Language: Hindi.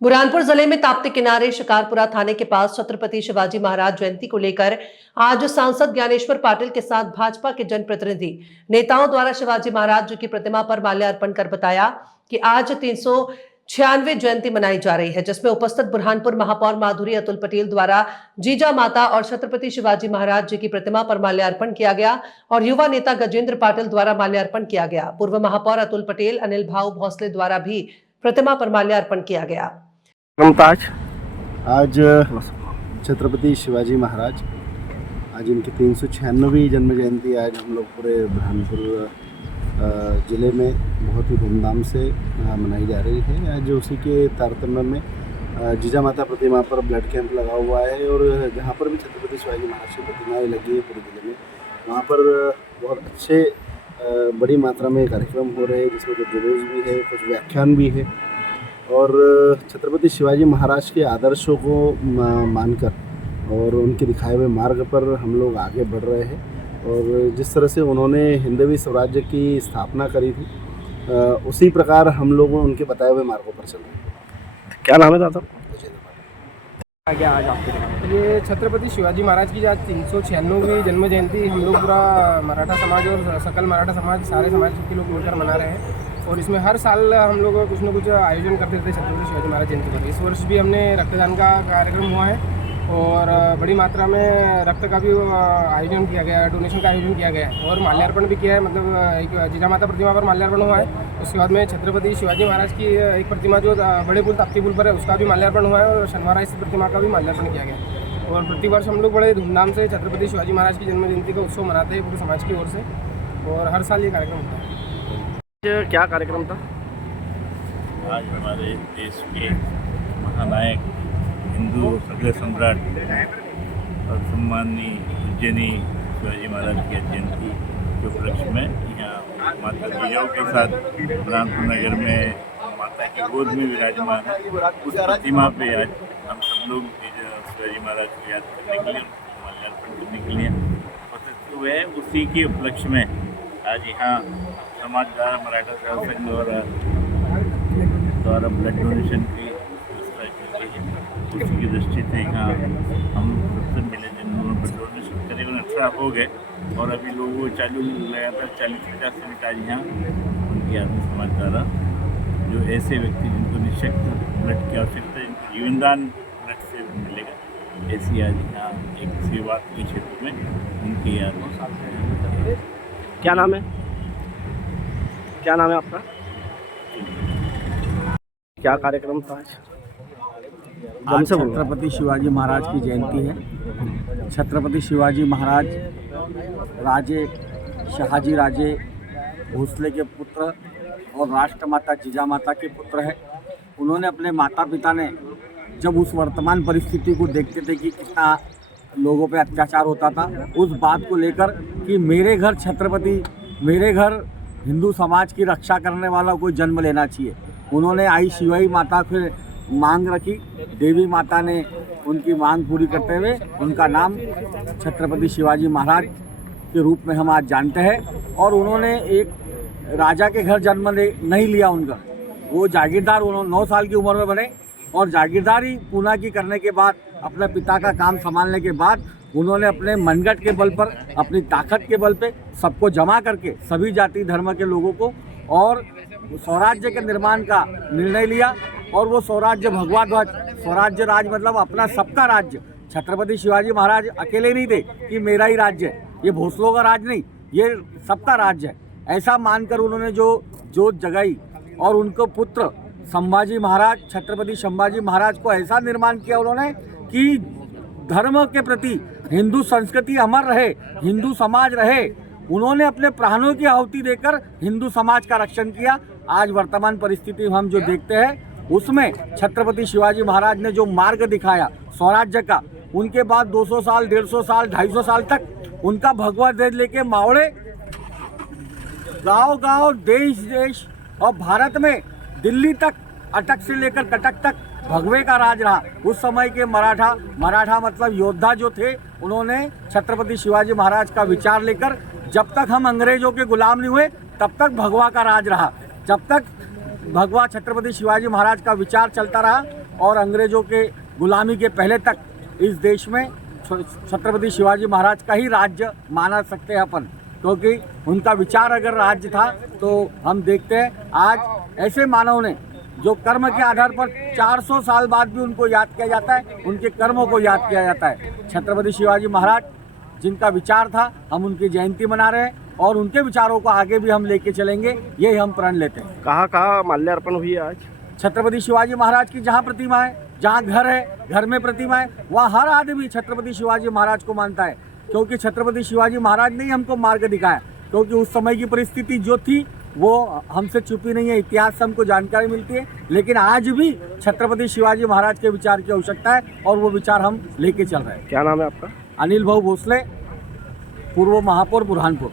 बुरहानपुर जिले में ताप्ती किनारे शिकारपुरा थाने के पास छत्रपति शिवाजी महाराज जयंती को लेकर आज सांसद ज्ञानेश्वर पाटिल के साथ भाजपा के जनप्रतिनिधि नेताओं द्वारा शिवाजी महाराज जी की प्रतिमा पर माल्यार्पण कर बताया कि आज 396वीं जयंती मनाई जा रही है, जिसमें उपस्थित बुरहानपुर महापौर माधुरी अतुल पटेल द्वारा जीजा माता और छत्रपति शिवाजी महाराज जी की प्रतिमा पर माल्यार्पण किया गया और युवा नेता गजेंद्र पाटिल द्वारा माल्यार्पण किया गया। पूर्व महापौर अतुल पटेल, अनिल भाऊ भोसले द्वारा भी प्रतिमा पर माल्यार्पण किया गया। आज छत्रपति शिवाजी महाराज, आज इनकी 396वीं जन्म जयंती आज हम लोग पूरे बुरहानपुर ज़िले में बहुत ही धूमधाम से मनाई जा रही है। आज उसी के तारतम्य में जीजा माता प्रतिमा पर ब्लड कैंप लगा हुआ है और जहाँ पर भी छत्रपति शिवाजी महाराज की प्रतिमाएँ लगी है पूरे ज़िले में, वहाँ पर बहुत अच्छे बड़ी मात्रा में कार्यक्रम हो रहे हैं, जिसमें कुछ जुलूस भी है, कुछ व्याख्यान भी है और छत्रपति शिवाजी महाराज के आदर्शों को मानकर और उनके दिखाए हुए मार्ग पर हम लोग आगे बढ़ रहे हैं। और जिस तरह से उन्होंने हिंदवी स्वराज्य की स्थापना करी थी, उसी प्रकार हम लोग उनके बताए हुए मार्गों पर चल रहे हैं। क्या नाम है दादा? क्या आज आपके ये छत्रपति शिवाजी महाराज की आज 396वीं जन्म जयंती हम लोग पूरा मराठा समाज और सकल मराठा समाज, सारे समाज के लोग मिलकर मना रहे हैं और इसमें हर साल हम लोग कुछ न कुछ आयोजन करते थे छत्रपति शिवाजी महाराज जयंती पर। इस वर्ष भी हमने रक्तदान का कार्यक्रम हुआ है और बड़ी मात्रा में रक्त का भी आयोजन किया गया, डोनेशन का आयोजन किया गया है और माल्यार्पण भी किया है। मतलब एक जीजा माता प्रतिमा पर माल्यार्पण हुआ है। उसके बाद में छत्रपति शिवाजी महाराज की एक प्रतिमा जो बड़े पुल ताप्ती पुल पर है, उसका भी माल्यार्पण हुआ है और शनिवार स्थित प्रतिमा का भी माल्यार्पण किया गया है। और प्रतिवर्ष हम लोग बड़े धूमधाम से छत्रपति शिवाजी महाराज की जन्म जयंती का उत्सव मनाते हैं पूरे समाज की ओर से और हर साल ये कार्यक्रम होता है। क्या कार्यक्रम था? आज हमारे देश के महानायक, हिंदू सगले सम्राट और सम्माननीय उज्जैनी शिवाजी महाराज की जयंती के उपलक्ष्य में यहाँ माता जीजाओं के साथ बुरहानपुर नगर में माता की गोद में विराजमान है। उस प्रतिमा पे आज हम सब लोग शिवाजी महाराज को याद करने के लिए, माल्यार्पण करने के लिए उपस्थित हुए हैं। उसी के उपलक्ष्य में आज यहाँ समाज द्वारा मराठा सेवा संघ द्वारा ब्लड डोनेशन की व्यवस्था की गई है। उसी की दृष्टि से यहाँ हम सबसे मिले, जिन्होंने ब्लड डोनेशन करीबन 18 हो गए और अभी लोग चालू लगातार 40-50 से मिटा यहाँ उनकी आदमी समाज द्वारा जो ऐसे व्यक्ति जिनको निःशक्त ब्लड की आवश्यकता है, जिनको जीवनदान ब्लड से मिलेगा, ऐसी आज यहाँ एक सेवा के क्षेत्र में उनकी याद में। क्या नाम है? क्या नाम है आपका? क्या कार्यक्रम था आज छत्रपति शिवाजी महाराज की जयंती है। छत्रपति शिवाजी महाराज राजे शहाजी राजे भोसले के पुत्र और राष्ट्रमाता जीजा माता के पुत्र है। उन्होंने अपने माता पिता ने जब उस वर्तमान परिस्थिति को देखते थे कि कितना लोगों पे अत्याचार होता था, उस बात को लेकर कि मेरे घर छत्रपति, मेरे घर हिंदू समाज की रक्षा करने वाला कोई जन्म लेना चाहिए, उन्होंने आई शिवाई माता फिर मांग रखी। देवी माता ने उनकी मांग पूरी करते हुए उनका नाम छत्रपति शिवाजी महाराज के रूप में हम आज जानते हैं। और उन्होंने एक राजा के घर जन्म नहीं लिया, उनका वो जागीरदार, उन्होंने 9 साल की उम्र में बने और जागीरदारी पूना की करने के बाद, अपने पिता का काम संभालने के बाद उन्होंने अपने मनगट के बल पर, अपनी ताकत के बल पे सबको जमा करके सभी जाति धर्म के लोगों को और स्वराज्य के निर्माण का निर्णय लिया। और वो स्वराज्य भगवा ध्वज, स्वराज्य राज मतलब अपना सबका राज्य। छत्रपति शिवाजी महाराज अकेले नहीं थे कि मेरा ही राज्य है, ये भोसलों का राज नहीं, ये सबका राज्य है, ऐसा मानकर उन्होंने जो जोत जगाई और उनको पुत्र संभाजी महाराज, छत्रपति संभाजी महाराज को ऐसा निर्माण किया उन्होंने कि धर्म के प्रति हिंदू संस्कृति अमर रहे, हिंदू समाज रहे। उन्होंने अपने प्राणों की आहुति देकर हिंदू समाज का रक्षण किया। आज वर्तमान परिस्थिति हम जो देखते हैं उसमें छत्रपति शिवाजी महाराज ने जो मार्ग दिखाया स्वराज्य का, उनके बाद 200 साल, 150 साल, 250 साल तक उनका भगवा ध्वज लेके मावड़े गांव-गांव, देश-देश और भारत में दिल्ली तक, अटक से लेकर कटक तक भगवे का राज रहा। उस समय के मराठा मतलब योद्धा जो थे, उन्होंने छत्रपति शिवाजी महाराज का विचार लेकर जब तक हम अंग्रेजों के गुलाम नहीं हुए तब तक भगवा का राज रहा। जब तक भगवा छत्रपति शिवाजी महाराज का विचार चलता रहा और अंग्रेज़ों के गुलामी के पहले तक इस देश में छत्रपति शिवाजी महाराज का ही राज्य माना सकते हैं अपन, क्योंकि उनका विचार अगर राज्य था तो हम देखते हैं आज ऐसे मानव ने जो कर्म के आधार पर 400 साल बाद भी उनको याद किया जाता है, उनके कर्मों को याद किया जाता है। छत्रपति शिवाजी महाराज जिनका विचार था, हम उनकी जयंती मना रहे हैं और उनके विचारों को आगे भी हम लेके चलेंगे, यही हम प्रण लेते हैं। कहाँ माल्यार्पण हुई है आज? छत्रपति शिवाजी महाराज की जहाँ प्रतिमा है, जहाँ घर है, घर में प्रतिमा है, वहाँ हर आदमी छत्रपति शिवाजी महाराज को मानता है, क्योंकि छत्रपति शिवाजी महाराज ने ही हमको मार्ग दिखाया। क्योंकि उस समय की परिस्थिति जो थी वो हमसे छुपी नहीं है, इतिहास से हमको जानकारी मिलती है, लेकिन आज भी छत्रपति शिवाजी महाराज के विचार की आवश्यकता है और वो विचार हम लेके चल रहे हैं। क्या नाम है आपका? अनिल भाऊ भोसले, पूर्व महापौर बुरहानपुर।